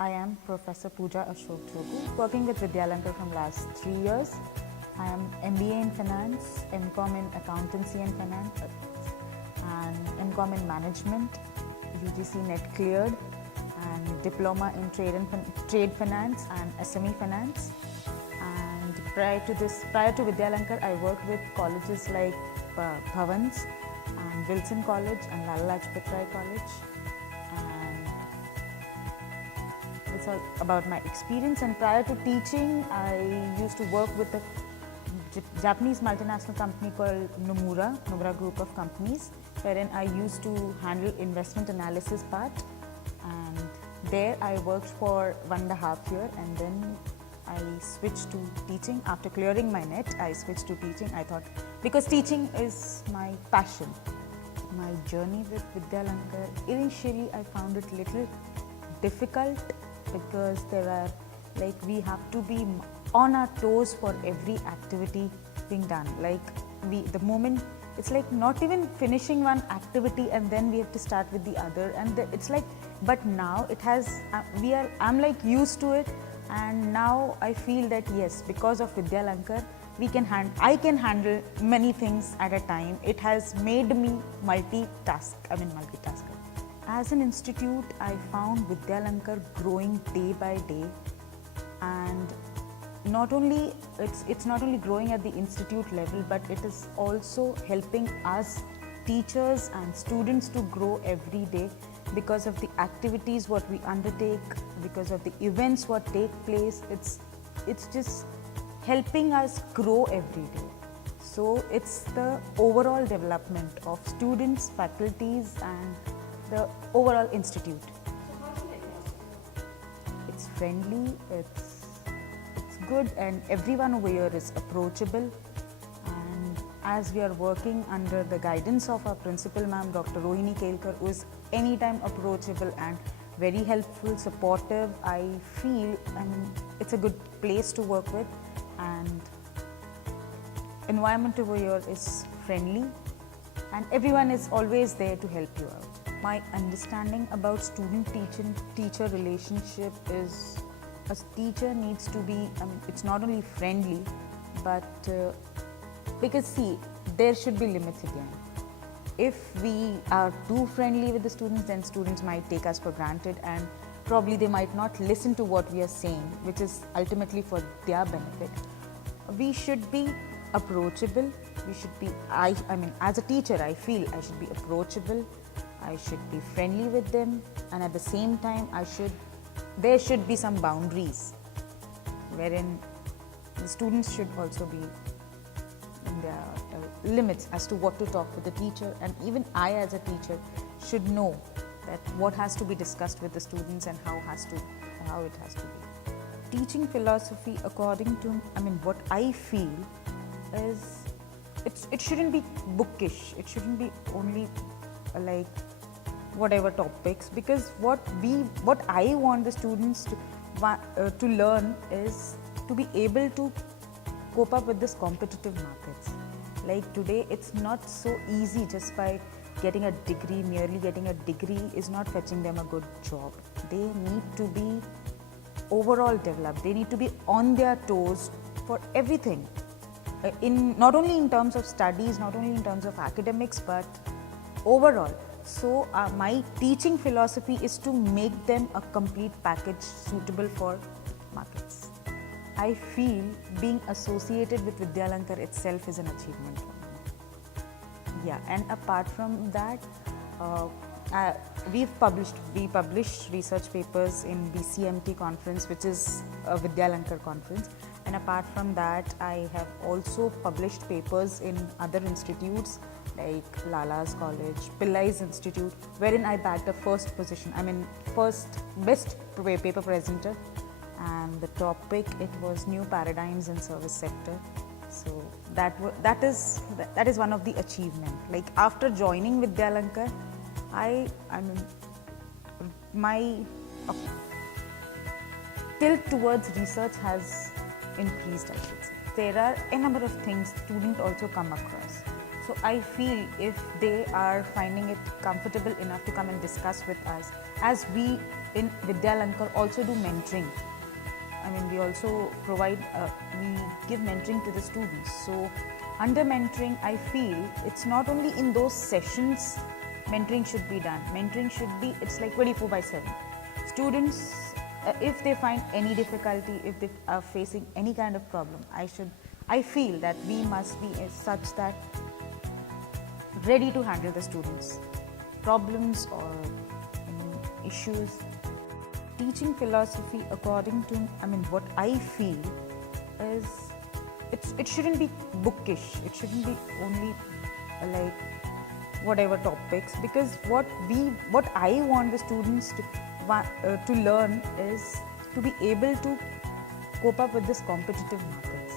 I am Professor Pooja Jogu, working with Vidyalankar from last 3 years. I am MBA in Finance, MCom in Accountancy and Finance, and MCom in Management, UGC Net Cleared, and Diploma in Trade Finance and SME Finance. And prior to Vidyalankar, I worked with colleges like Bhavans and Wilson College and Lala Lajpat Rai College. It's all about my experience. And prior to teaching, I used to work with a Japanese multinational company called Nomura Group of Companies, wherein I used to handle investment analysis part. And there I worked for 1.5 years, and then I switched to teaching. After clearing my net, I switched to teaching. I thought, because teaching is my passion. My journey with Vidyalankar, initially I found it little difficult because we have to be on our toes for every activity being done. The moment it's like not even finishing one activity and then we have to start with the other, and it's like, but now it has I'm like used to it, and now I feel that yes, because of Vidyalankar I can handle many things at a time. It has made me multitasker. As an institute, I found Vidyalankar growing day by day, and it's not only growing at the institute level, but it is also helping us teachers and students to grow every day because of the activities what we undertake, because of the events what take place. It's just helping us grow every day. So it's the overall development of students, faculties, and the overall institute. It's friendly, it's good, and everyone over here is approachable. And as we are working under the guidance of our principal ma'am, Dr. Rohini Kelkar, who is anytime approachable and very helpful, supportive, I feel it's a good place to work with, and environment over here is friendly, and everyone is always there to help you out. My understanding about student-teacher relationship is a teacher needs to be, it's not only friendly, but because see, there should be limits again. If we are too friendly with the students, then students might take us for granted, and probably they might not listen to what we are saying, which is ultimately for their benefit. We should be approachable. We should be, as a teacher, I feel I should be approachable. I should be friendly with them, and at the same time there should be some boundaries wherein the students should also be in their limits as to what to talk with the teacher, and even I as a teacher should know that what has to be discussed with the students and how it has to be. Teaching philosophy, according to what I feel is it shouldn't be bookish. It shouldn't be only like whatever topics, because what I want the students to learn is to be able to cope up with this competitive markets. Like today, it's not so easy just by getting a degree. Merely getting a degree is not fetching them a good job. They need to be overall developed. They need to be on their toes for everything, not only in terms of studies, not only in terms of academics, but overall. So my teaching philosophy is to make them a complete package suitable for markets. I feel being associated with Vidyalankar itself is an achievement for me. Yeah, and apart from that, we published research papers in BCMT conference, which is a Vidyalankar conference. And apart from that, I have also published papers in other institutes like Lala's College, Pillai's Institute, wherein I bagged the first position. First best paper presenter, and the topic, it was new paradigms in service sector. So that is one of the achievement. Like after joining Vidyalankar, my tilt towards research has increased, I should say. There are a number of things students also come across. So I feel if they are finding it comfortable enough to come and discuss with us, as we in Vidyalankar also do mentoring. I mean, we also provide, we give mentoring to the students. So under mentoring, I feel it's not only in those sessions mentoring should be done. Mentoring should be, it's like 24/7. Students, if they find any difficulty, if they are facing any kind of problem, I feel that we must be such that ready to handle the students' problems or issues. Teaching philosophy, according to, I mean, what I feel is, it shouldn't be bookish. It shouldn't be only like whatever topics, because what I want the students to learn is to be able to cope up with this competitive markets.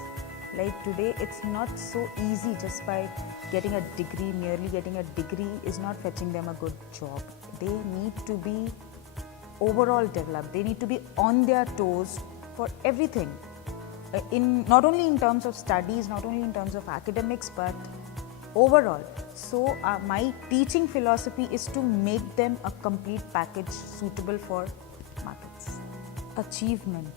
Like today, it's not so easy just by getting a degree. Merely getting a degree is not fetching them a good job. They need to be overall developed. They need to be on their toes for everything. In not only in terms of studies, not only in terms of academics, but overall. So my teaching philosophy is to make them a complete package suitable for markets. Achievement.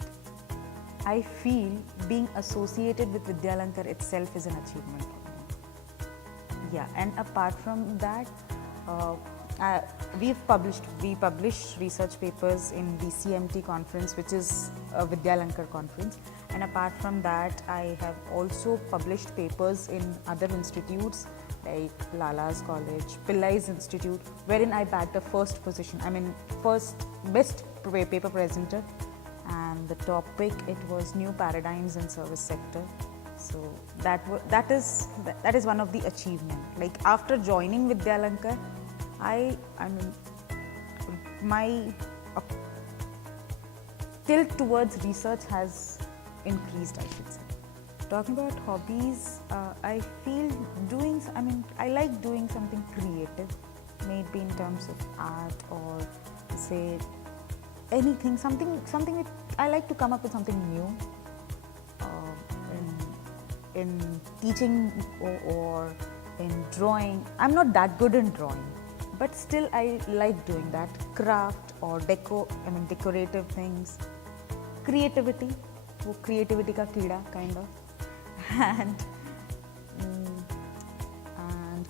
I feel being associated with Vidyalankar itself is an achievement. Yeah, and apart from that, we publish research papers in VCMT conference, which is a Vidyalankar conference. And apart from that, I have also published papers in other institutes like Lala's College, Pillai's Institute, wherein I bagged the first position. I mean, first best paper presenter, and the topic, it was new paradigms in service sector. So that is one of the achievement. Like after joining Vidyalankar, I mean, my tilt towards research has increased, I should say. Talking about hobbies, I feel I like doing something creative, maybe in terms of art or say anything, something I like to come up with something new in teaching or in drawing. I'm not that good in drawing, but still I like doing that craft or decorative things, creativity ka keeda kind of. And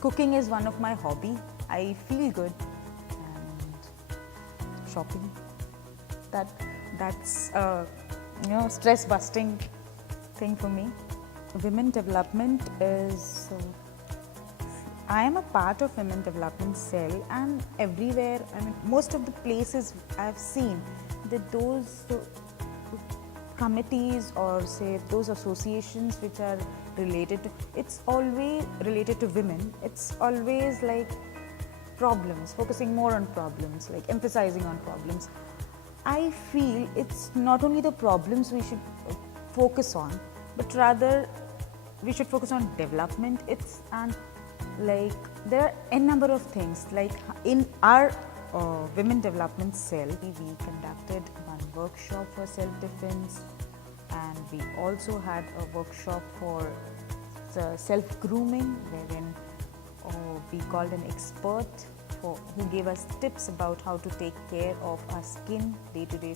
cooking is one of my hobby. I feel good. And shopping, that's stress busting thing for me. Women development is, I am a part of women development cell, and everywhere, I mean, most of the places I've seen that those committees or say those associations which are related to, it's always related to women. It's always like problems, focusing more on problems, like emphasizing on problems. I feel it's not only the problems we should focus on, but rather we should focus on development. And like there are a number of things, like in our women development cell, we conducted one workshop for self-defense, and we also had a workshop for self-grooming, wherein we called an expert who gave us tips about how to take care of our skin day-to-day,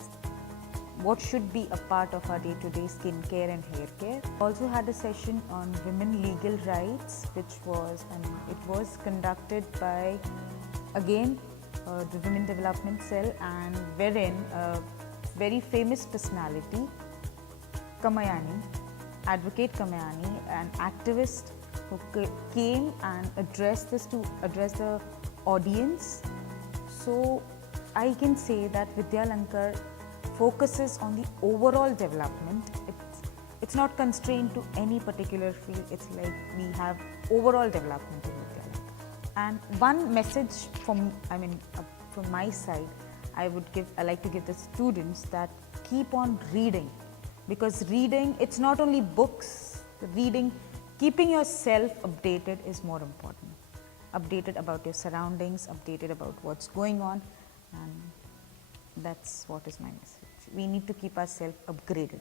what should be a part of our day-to-day skin care and hair care. Also had a session on women legal rights, which was, it was conducted by, again, the Women Development Cell, and wherein a very famous personality, Kamayani, Advocate Kamayani, an activist who came and addressed the audience. So I can say that Vidyalankar focuses on the overall development. It's not constrained to any particular field. It's like we have overall development in Vidyalankar. And one message from my side, I like to give the students that keep on reading, because reading, it's not only books. Reading, keeping yourself updated is more important. Updated about your surroundings, updated about what's going on, and that's what is my message. We need to keep ourselves upgraded.